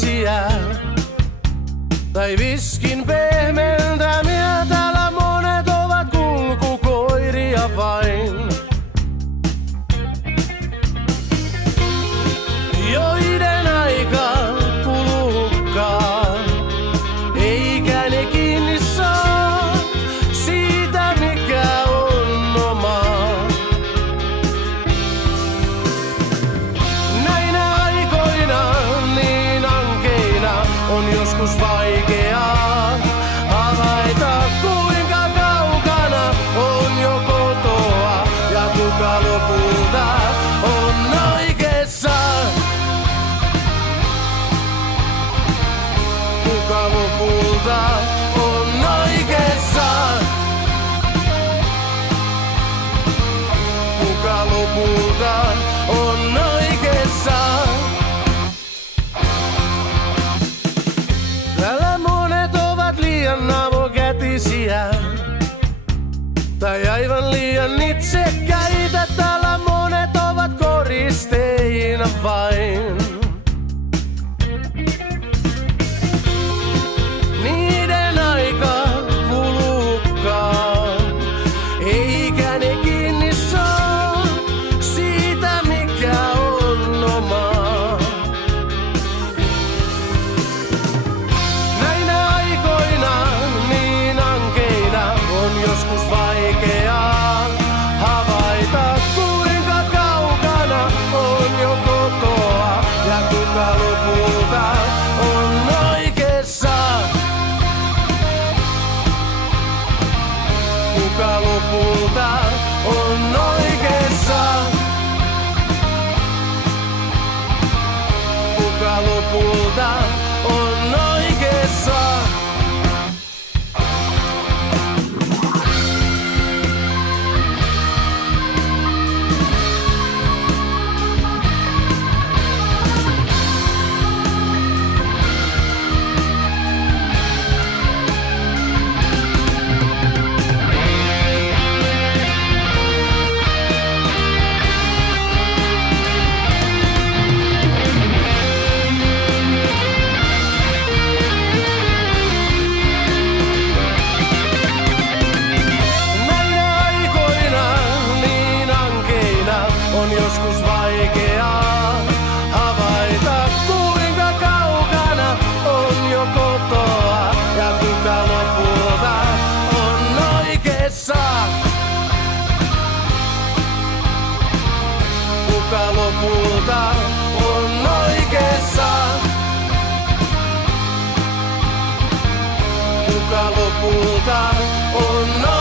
kätisiä. Tai viskin pehmentämiä, täällä monet ovat kulkukoiria vain. Joiden aika kulukkaa, eikä ne kiinni saa siitä mikä on omaa. Näinä aikoina niin ankeina on joskus vaikeaa havaita kuinka kaukana on jo kotoa ja kuka lopulta on oikeassa. Kuka lopulta on oikeassa? Kuka lopulta on oikeassa? Täällä monet ovat liian avokätisiä tai aivan liian itsekkäitä. Täällä monet ovat koristeina vain. Niiden aika kulukkaa, eikä ne kiinni saa siitä mikä on omaa. Näinä aikoina niin ankeina on joskus vaikeaa havaita kuinka kaukana on jo kotoa ja kuka lopulta on oikeassa. Kuka lopulta on oikeassa? Kuka lopulta on oikeassa? On joskus vaikeaa havaita kuinka kaukana on jo kotoa ja kuka lopulta on oikeassa. Kuka lopulta on oikeassa? Kuka lopulta on oikeassa?